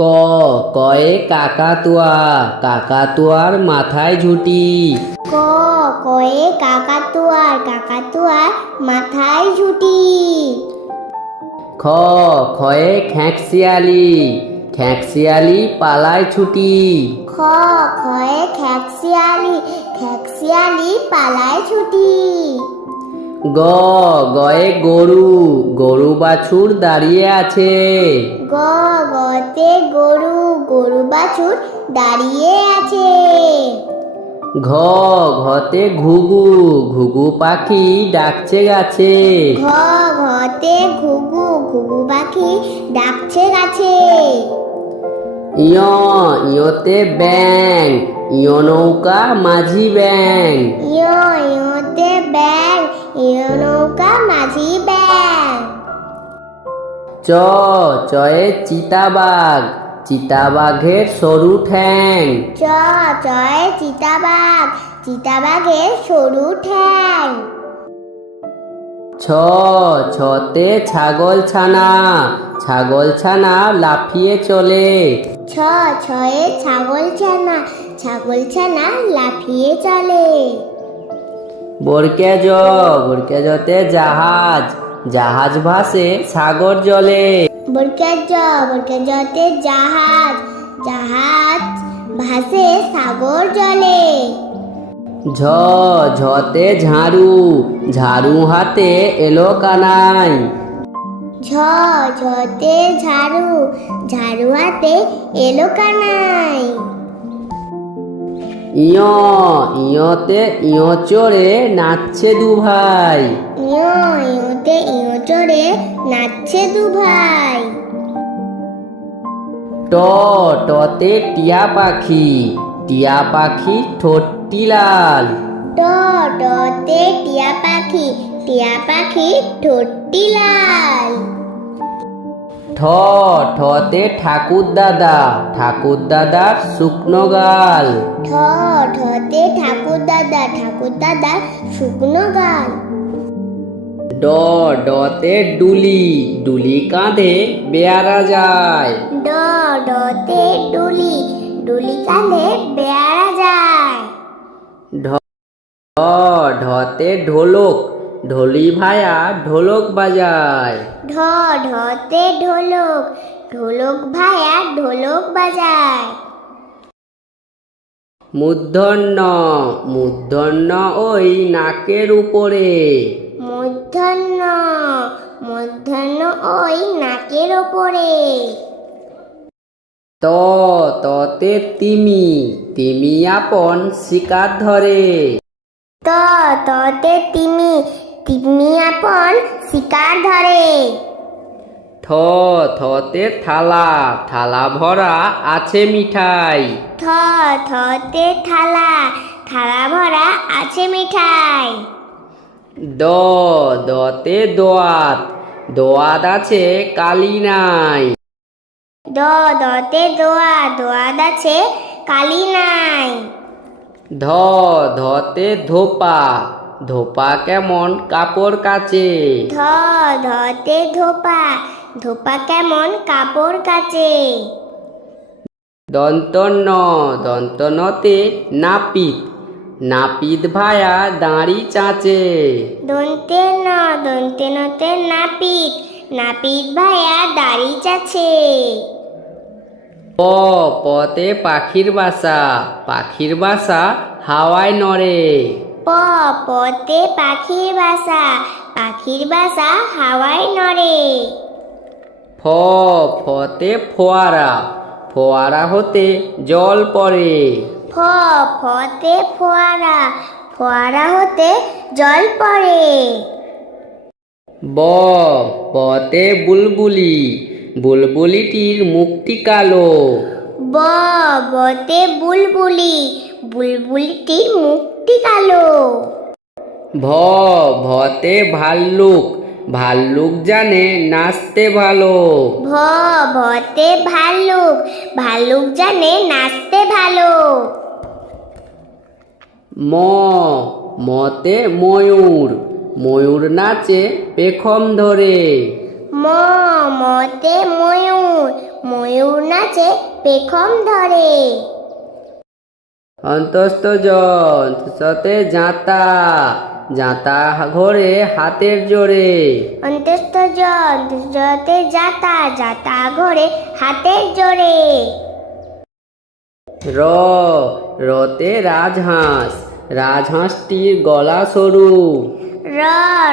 ক কয়ে কাকাতুয়া কাকাতুয়ার মাথায় ঝুটি। ক কয়ে কাকাতুয়ার কাকাতুয়ার মাথায় ঝুটি। খ খয়ে খ্যাঁকশিয়ালি খ্যাঁকশিয়ালি পালায় ছুটি। খ খয়ে খ্যাকশিয়ালি খ্যাকশিয়ালি পালায় ছুটি। গ গয়ে গরু গরু বাছুর দাঁড়িয়ে আছে। গ গতে গরু গরু বাছুর দাঁড়িয়ে আছে। ঘ ঘতে ঘুঘু ঘুঘু পাখি ডাকছে গাছে। ঘ ঘতে ঘুঘু ঘুঘু পাখি ডাকছে গাছে। ইয় ইয়তে ব্যাং ইয় নৌকা মাঝি ব্যাং ইয় ইয়তে ইয় নৌকা মাঝি ব্যাং চ চয়ে চিতাবাঘ চিতাবাঘের সরু ঠ্যাং। চ চয় চিতাবাঘ চিতাবাঘের সরু ঠ্যাং। ছ ছতে ছাগল ছানা ছাগল ছানা লাফিয়ে চলে। ছ ছয়ে ছাগল ছানা ছাগল ছানা লাফিয়ে চলে। বরকে জ বরকে জতে জাহাজ। জাহাজ ভাসে সাগর জলে। বরকাজ বরকাজতে জাহাজ। জাহাজ ভাসে সাগর জলে। ঝ ঝতে ঝাড়ু। ঝাড়ু হাতে এলো কানাই। ঝ ঝতে ঝাড়ু। ঝাড়ু হাতে এলো কানাই। ইয় ইয়তে ইয় চড়ে নাচছে দু ভাই। ইয় ইয়তে ইয় চড়ে নাচছে দু ভাই। ট টতে টিয়া পাখি টিয়া পাখি ঠোঁটটি লাল। ট টতে টিয়া পাখি টিয়া পাখি ঠোঁটটি লাল। ঠ ঠতে ঠাকুর দাদা ঠাকুর দাদার শুকনো গাল। ঠ ঠতে ঠাকুর দাদা ঠাকুর দাদা শুকনো গাল। ড ডতে ডুলি ডুলি কাঁধে বেয়ারা যায়। ড ডতে ডুলি ডুলি কাঁধে বেড়া যায়। ঢ ঢতে ঢোলক ঢোলি ভায়া ঢোলক বাজায়। ঢ ঢতে ঢোলক ঢোলক ভায়া ঢোলক বাজায়। মূর্ধন্য মূর্ধন্য ওই নাকের উপরে। মূর্ধন্য মূর্ধন্য ওই নাকের ওপরে ত ততে তিমি তিমি আপন শিকার ধরে। ত ততে তিমি তিমি আপন শিকার ধরে। ঠ থতে থালা থালা ভরা আছে মিঠাই। থ থতে থালা থালা ভরা আছে মিঠাই। দ দতে দোয়াত দোয়াত আছে কালি নাই। দ দতে দোয়া দোয়াদ আছে কালি নাই। ধ ধতে ধোপা ধোপা কেমন কাপড় কাচে? ধ ধতে ধোপা ধোপা কেমন কাপড় কাচে? দন্তন্য দন্তনতে নাপিত নাপিত ভায়া দাঁড়ি চাচে। দন্তে ন দন্তে নতে নাপিত নাপিত ভাইয়া দাড়ি চাছে প পতে পাখির বাসা পাখির বাসা হাওয়ায় নড়ে। প পতে পাখির বাসা পাখির বাসা হাওয়ায় নড়ে। ফ ফতে ফোয়ারা ফোয়ারা হতে জল পড়ে। ফ ফতে ফোয়ারা ফোয়ারা হতে জল পড়ে। ব বতে বুলবুলি বুলবুলিটির মুক্তি কালো। ব বতে বুলবুলি বুলবুলিটির মুক্তি কালো। ভ ভতে ভাল্লুক ভাল্লুক জানে নাচতে ভালো। ভ ভতে ভাল্লুক ভাল্লুক জানে নাচতে ভালো। ম মতে ময়ূর ময়ূর নাচে পেখম ধরে। ম মতে ময়ূর ময়ূর নাচে পেখম ধরে। অন্তস্থ জন সতে জাঁতা জাঁতা ঘোরে হাতের জোরে। অন্তস্থ জন জতে যাতা ঘরে হাতের জোরে। র রতে রাজহাঁস রাজহাঁসটির গলা সরু। র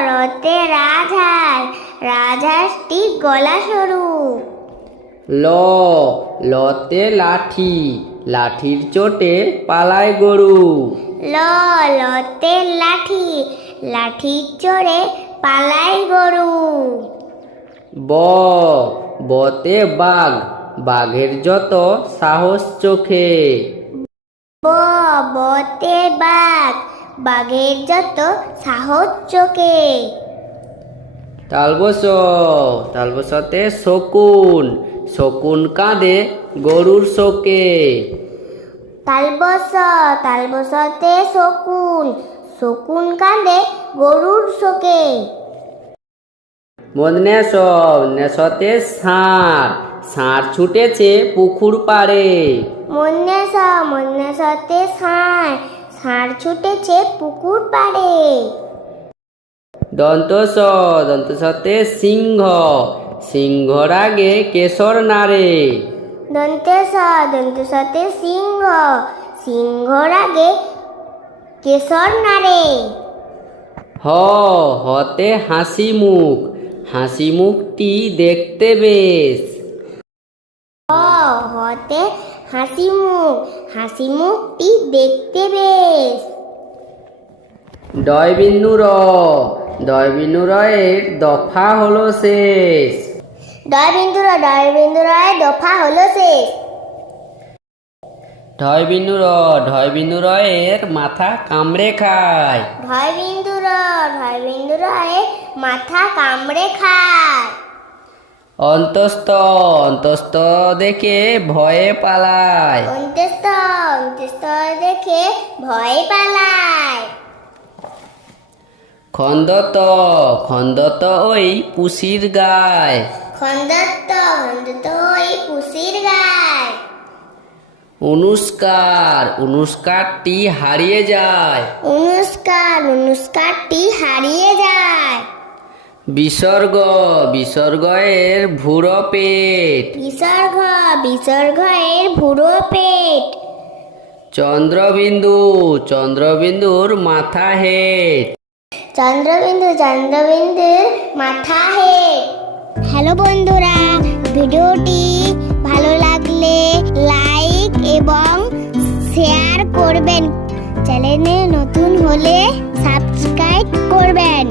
রতে রাজহাঁস রাজহাঁসটি গলা সরু। ল লতে লাঠি লাঠির চোটে পালায় গরু। ল লতে লাঠি লাঠির চোরে পালাই গরু। ব বতে বাঘ বাঘের যত সাহস চোখে। ব বতে বাঘ বাঘের যত সাহস চোখে। তালবস তালবসতে শকুন শকুন কাঁদে গরুর শোকে। তালবস তালবসতে শকুন শকুন কাঁদে গরুর শোকে। মদনেশ নেশতে ষাঁড় ষাঁড় ছুটেছে পুকুর পাড়ে। মন্যেশ মন্যেশতে ষাঁড় ষাঁড় ছুটেছে পুকুর পাড়ে। দন্তস দন্তসতে সিংহ। সিংহর আগে কেশর নারে। দন্তেশ দন্তেশতে সিংহ। সিংহর আগে কেশর নারে। হ হতে হাসি মুখ। হাসি মুখটি দেখতে বেশ। হ হতে হাসি মুখ। হাসি মুখটি দেখতে বেশ। ডয় বিন্দু র ডয় বিন্দু রয়ের দফা হলো শেষ। ডয় বিন্দু র বিন্দু রয় দফা হলো শেষ। ঢয় বিন্দু র ঢয় বিন্দু রয়ের মাথা কামড়ে খায়। ঢয় বিন্দু র ঢয় বিন্দু মাথা কামড়ে খায়। অন্তস্থ অন্তস্থ দেখে ভয়ে পালায়। অন্ত্যস্ত অন্ত্যস্ত দেখে ভয় পালায়। খন্দত খন্দত ওই পুষির গায়। খন্দত্ত খন্দত্ত ওই পুষির গায়। অনুষ্কার অনুষ্কারটি হারিয়ে যায়। অনুষ্কার অনুষ্কারটি হারিয়ে যায়। বিসর্গ বিসর্গ এর ভুরো পেট বিসর্গ বিসর্গ এর ভুরো পেট চন্দ্রবিন্দু চন্দ্রবিন্দুর মাথা হেট। চন্দ্রবিন্দু চন্দ্রবিন্দুর মাথা হে। হ্যালো বন্ধুরা, ভিডিওটি ভালো লাগলে লাইক এবং শেয়ার করবেন। চ্যানেলে নতুন হলে সাবস্ক্রাইব করবেন।